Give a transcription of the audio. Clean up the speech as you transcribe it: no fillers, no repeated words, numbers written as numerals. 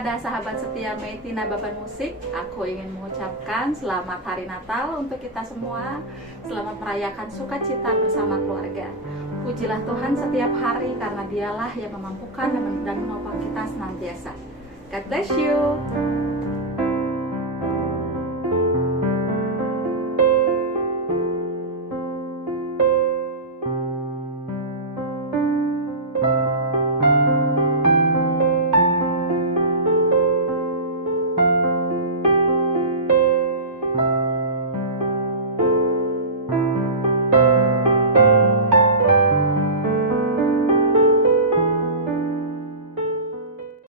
kepada sahabat setia Meitina Baban Musik, aku ingin mengucapkan selamat Hari Natal untuk kita semua. Selamat merayakan sukacita bersama keluarga. Pujilah Tuhan setiap hari karena Dialah yang memampukan dan menopang kita senantiasa. God bless you.